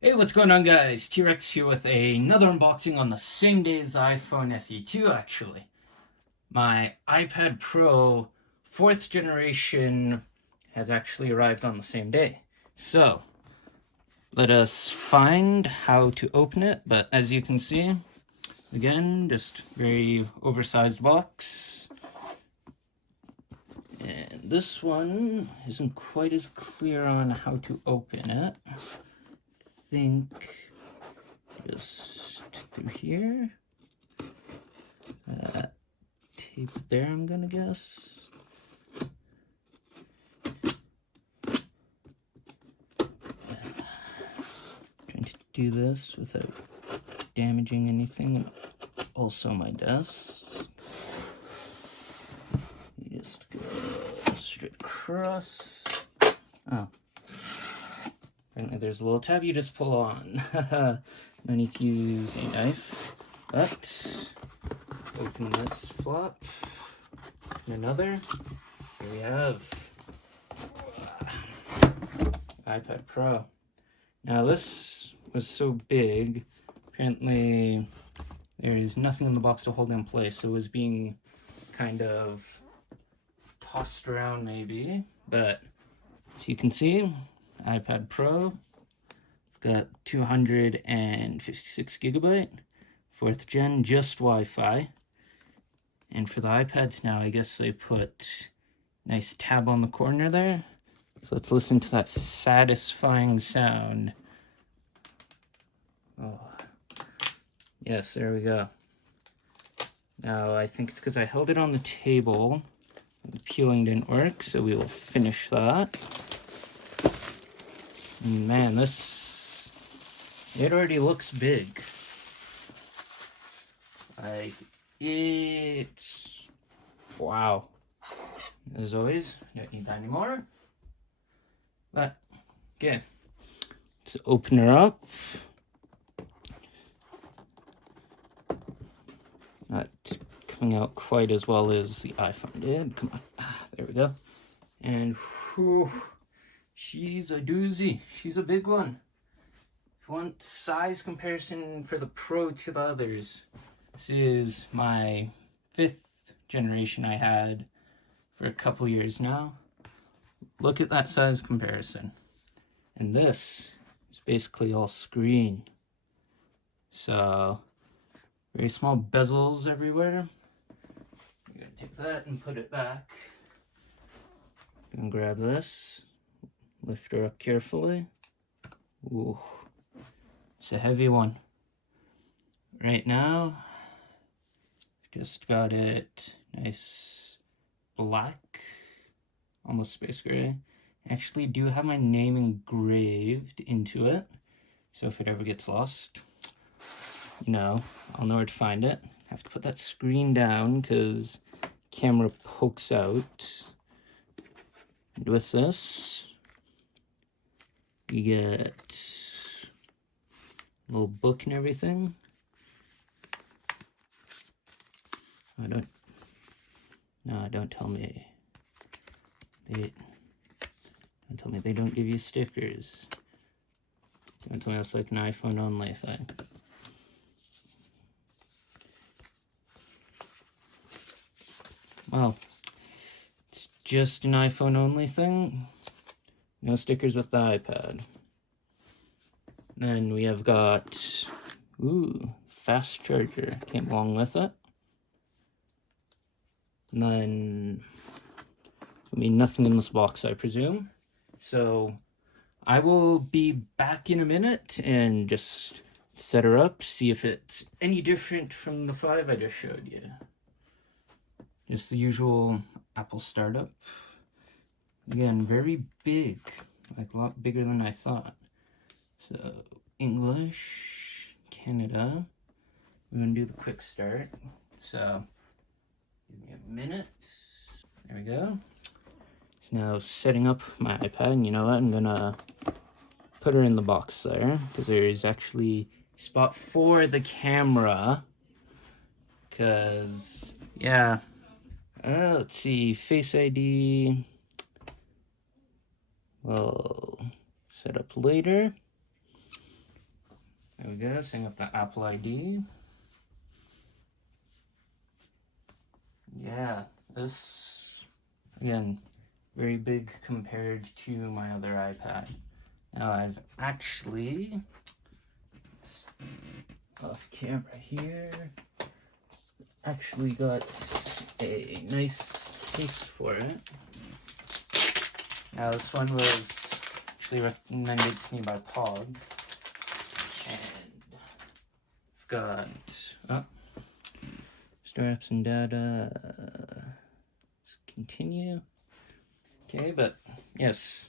Hey, what's going on, guys? TWreckx here with another unboxing on the same day as iPhone SE2, actually. My iPad Pro 4th generation has actually arrived on the same day. So, let us find how to open it, but as you can see, again, just very oversized box. And this one isn't quite as clear on how to open it. I think just through here. Tape there, I'm gonna guess. Trying to do this without damaging anything, and also my desk. You just go straight across. Oh. Apparently there's a little tab you just pull on. No need to use a knife. But open this flap. And another. Here we have iPad Pro. Now this was so big, apparently there's nothing in the box to hold it in place, so it was being kind of tossed around maybe, but as you can see, iPad Pro, got 256 gigabyte, 4th gen, just Wi-Fi, and for the iPads now, I guess they put nice tab on the corner there. So let's listen to that satisfying sound. Oh, yes, there we go. Now, I think it's because I held it on the table. The peeling didn't work, so we will finish that. Man, it already looks big. Wow. As always, don't need that anymore. But, okay, let's open her up. Not coming out quite as well as the iPhone did. Come on, there we go. And whew, she's a doozy. She's a big one. If you want size comparison for the Pro to the others, this is my 5th generation I had for a couple years now. Look at that size comparison. And this is basically all screen. So, very small bezels everywhere. I'm gonna take that and put it back. I'm gonna grab this, lift her up carefully. Ooh, it's a heavy one. Right now, just got it nice black, almost space gray. I actually do have my name engraved into it, so if it ever gets lost, you know, I'll know where to find it. I have to put that screen down because camera pokes out. And with this, you get a little book and everything. Don't tell me. Don't tell me they don't give you stickers. Don't tell me that's like an iPhone only thing. Well, it's just an iPhone only thing. No stickers with the iPad. Then we have got, fast charger came along with it. And then, nothing in this box, I presume. So, I will be back in a minute and just set her up, see if it's any different from the 5 I just showed you. Just the usual Apple startup. Again, very big, like a lot bigger than I thought. So, English, Canada. We're gonna do the quick start. So, give me a minute. There we go. So now setting up my iPad, and you know what? I'm gonna put her in the box there because there is actually a spot for the camera. Because, yeah. Let's see, Face ID. Well, set up later. There we go, setting up the Apple ID. Yeah, this, again, very big compared to my other iPad. Now I've actually, off camera here, actually got a nice case for it. Now this one was actually recommended to me by Pog, and I've got store apps and data. Let's continue. Okay, but yes,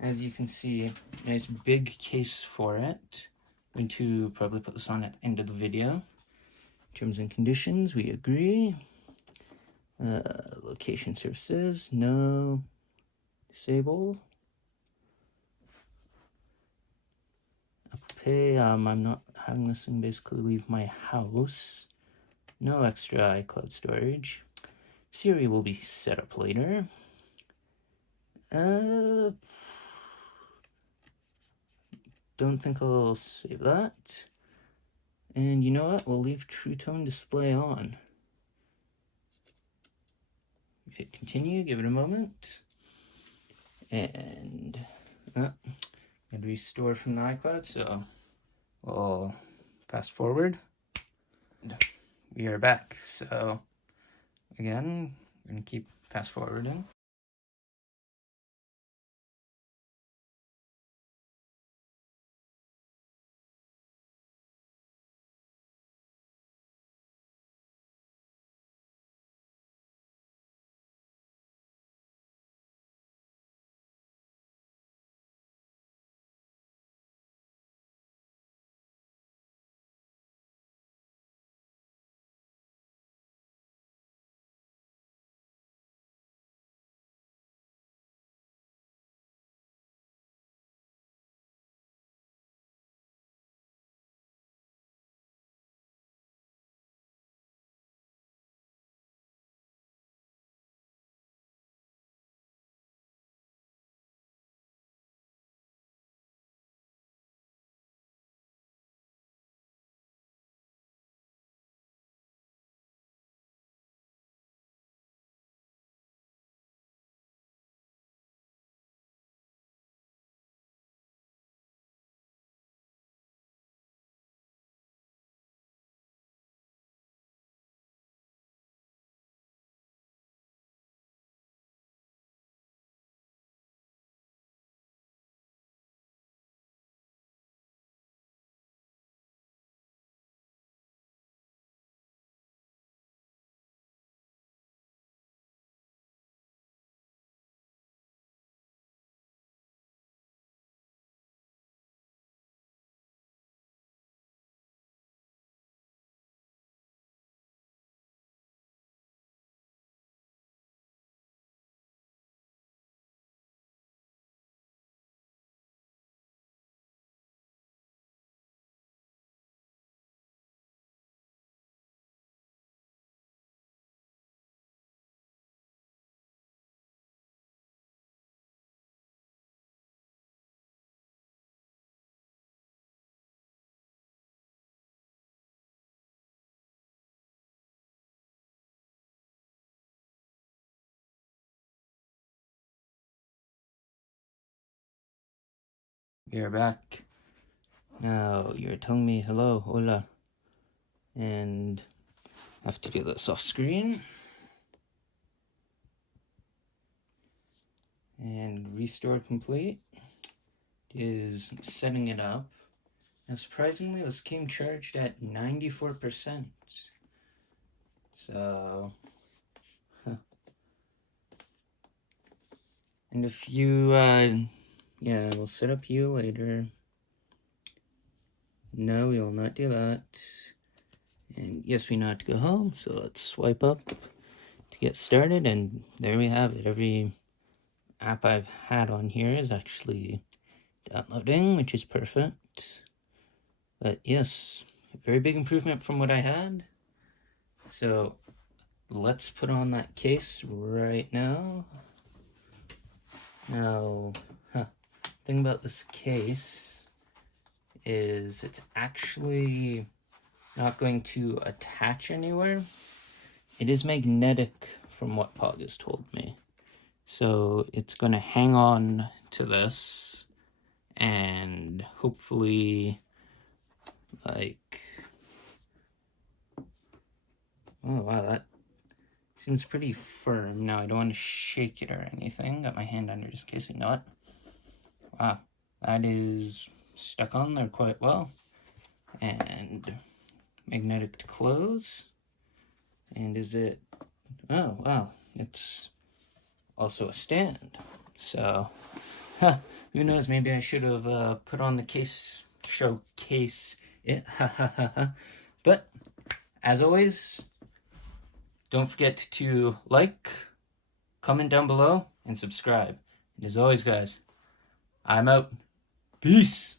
as you can see, nice big case for it. I'm going to probably put this on at the end of the video. Terms and conditions, we agree. Location services, no. Disable. Apple Pay, I'm not having this thing basically leave my house. No extra iCloud storage. Siri will be set up later. Don't think I'll save that. And you know what? We'll leave True Tone display on. Hit continue, give it a moment. And and restore from the iCloud, so we'll fast forward. We are back. So again, we're gonna keep fast forwarding. We are back. Now you're telling me hello, hola, and I have to do this off screen. And restore complete is setting it up. Now surprisingly, this came charged at 94%. So, and if you, yeah, we'll set up you later. No, we will not do that. And yes, we know how to go home, so let's swipe up to get started, and there we have it. Every app I've had on here is actually downloading, which is perfect. But yes, a very big improvement from what I had. So let's put on that case right now. Now, thing about this case is it's actually not going to attach anywhere. It is magnetic from what Pog has told me. So it's going to hang on to this and hopefully like, oh wow, that seems pretty firm. Now I don't want to shake it or anything. Got my hand under just in case I know it. Wow, that is stuck on there quite well. And magnetic to close. And is it, oh wow, it's also a stand. So, who knows, maybe I should have put on the case, showcase it, But, as always, don't forget to like, comment down below, and subscribe. And as always, guys, I'm out. Peace!